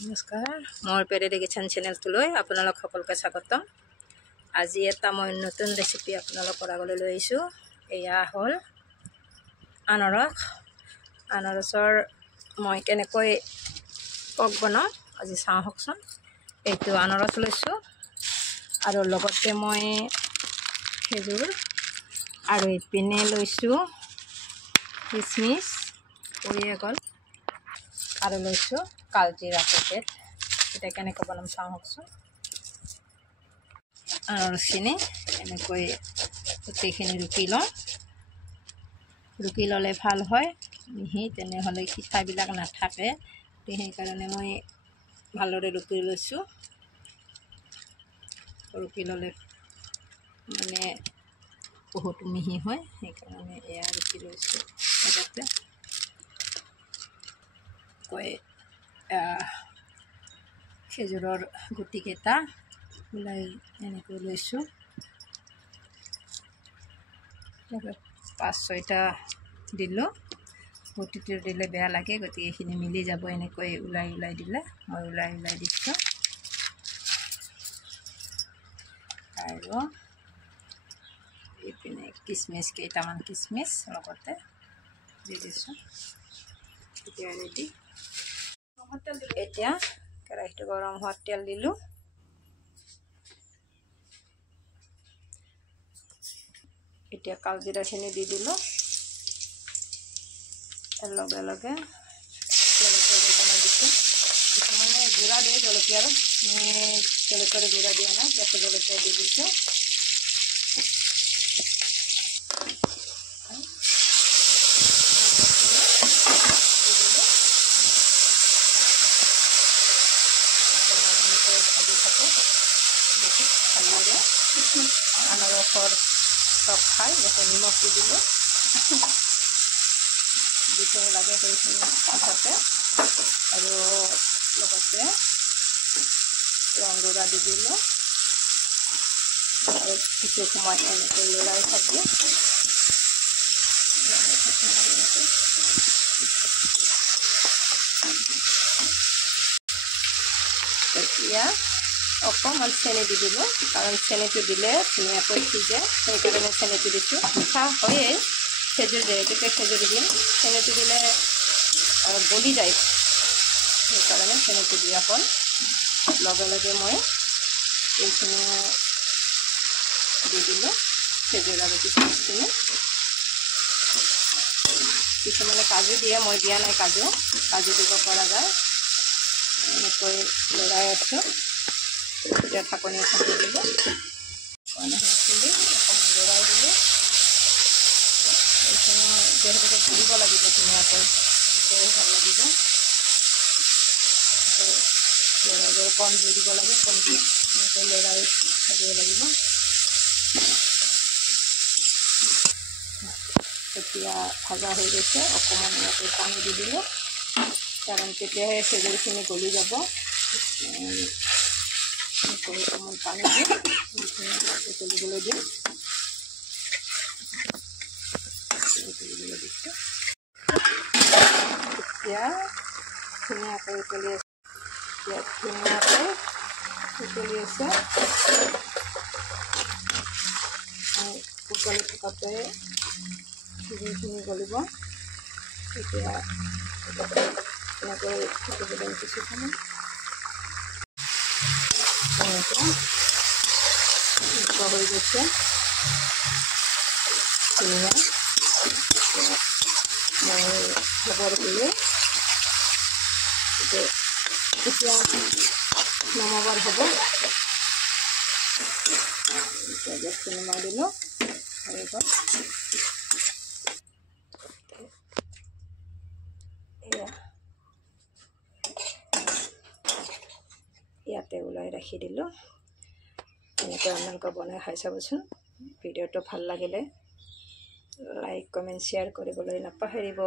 নমস্কাৰ, মোৰ পেৰেডি কিচেন চেনেলটোলৈ আপোনালোক সকলোকে স্বাগতম। আজি এটা মই নতুন ৰেচিপি আপোনালোকৰ আগলৈ লৈ আহিছোঁ। এয়া হ'ল আনাৰসৰ মই কেনেকৈ পক বনাওঁ আজি চাওঁ হওকচোন। এইটো আনাৰস লৈছোঁ আৰু লগতে মই খেজুৰ আৰু ইপিনে লৈছোঁ কিচমিচ পৰিয়ে গ'ল আৰু লৈছোঁ কালজিৰা পেকেট। এতিয়া কেনেকৈ বনাম চাওঁ হওকচোন। আনাৰসখিনি এনেকৈ গোটেইখিনি ৰুকি লওঁ। ৰুকি ল'লে ভাল হয় মিহি, তেনেহ'লে সিঠাবিলাক নাথাকে। সেইকাৰণে মই ভালদৰে ৰুকি লৈছোঁ। ৰুকি ল'লে মানে বহুতো মিহি হয়, সেইকাৰণে এয়া ৰুকি লৈছোঁ। লগতে খেজুৰৰ গুটিকেইটা ওলাই এনেকৈ লৈছোঁ। 5-6টা দিলোঁ। গুটিটো দিলে বেয়া লাগে, গতিকে এইখিনি মিলি যাব এনেকৈ ওলাই দিলে। মই ওলাই দিছোঁ আৰু এইপিনে কেইটামান কিচমিচ লগতে দি দিছোঁ। এতিয়া ৰেডি। এতিয়া কেৰাহীটো গৰম হোৱাত তেল দিলোঁ। এতিয়া কালজিৰাখিনি দি দিলোঁ। লগে লগে জলকীয়া দিছোঁ। কিছুমানে গুড়া দিয়ে জলকীয়াৰ, জলকীয়াৰ গুড়া দিয়া নাই, কেঁচা জলকীয়া দি দিছোঁ। আনাৰসৰ চব খাই যাতে নিমখ দি দিলোঁ। যিখিনি লাগে সেইখিনি পিছতে আৰু লগতে ৰং গুড়া দি দিলোঁ আৰু কিছু সময় এনেকৈ লৰাই থাকি এতিয়া অকণমান চেনি দি দিলোঁ, কাৰণ চেনিটো দিলে ধুনীয়াকৈ সিজে, সেইকাৰণে চেনিটো দিছোঁ। মিঠা হয়েই খেজুৰ যিহেতুকে খেজুৰ দিম, চেনিটো দিলে গলি যায়, সেইকাৰণে চেনিটো দিয়া হ'ল। লগে লগে মই এইখিনি দি দিলোঁ, খেজুৰ আৰু কিচমিচখিনি। কিছুমানে কাজু দিয়ে, মই দিয়া নাই কাজু দিব পৰা যায়। এনেকৈ লৰাই আছোঁ। এতিয়া ঢাকনি এখন দি দিলোঁ, অকণমান লৰাই দিলোঁ। এইখিনি যিহেতুকে ঘূৰিব লাগিব ধুনীয়াকৈ, তেতিয়াই ভাল লাগিব। লৰাই কম জুই দিব লাগে, কম জুই এনেকৈ লৰাই থাকিব লাগিব। এতিয়া ভাজা হৈ গৈছে। অকণমান ইয়াতে পানী দি দিলোঁ, কাৰণ তেতিয়াহে খেজুৰখিনি গলি যাব। অকণমান পানী দি উতলিবলৈ দিম। দিছোঁ এতিয়া ধুনীয়াকৈ উতলি আছে। উতলি থকাতে খেজুৰখিনি গলিব। এতিয়া এনেকৈ থৈ দিম কিছু সময়। হৈ গৈছে ধুনীয়া। মই খবৰ দিলোঁ এতিয়া নমাবাৰ হ'ব। এতিয়া গেছটো নমাই দিলোঁ। হৈ গ'ল। ইয়াতে ওলাই ৰাখি দিলোঁ। এনেকৈ আপোনালোকে বনাই খাই চাবচোন। ভিডিঅ'টো ভাল লাগিলে লাইক, কমেণ্ট, শ্বেয়াৰ কৰিবলৈ নাপাহৰিব।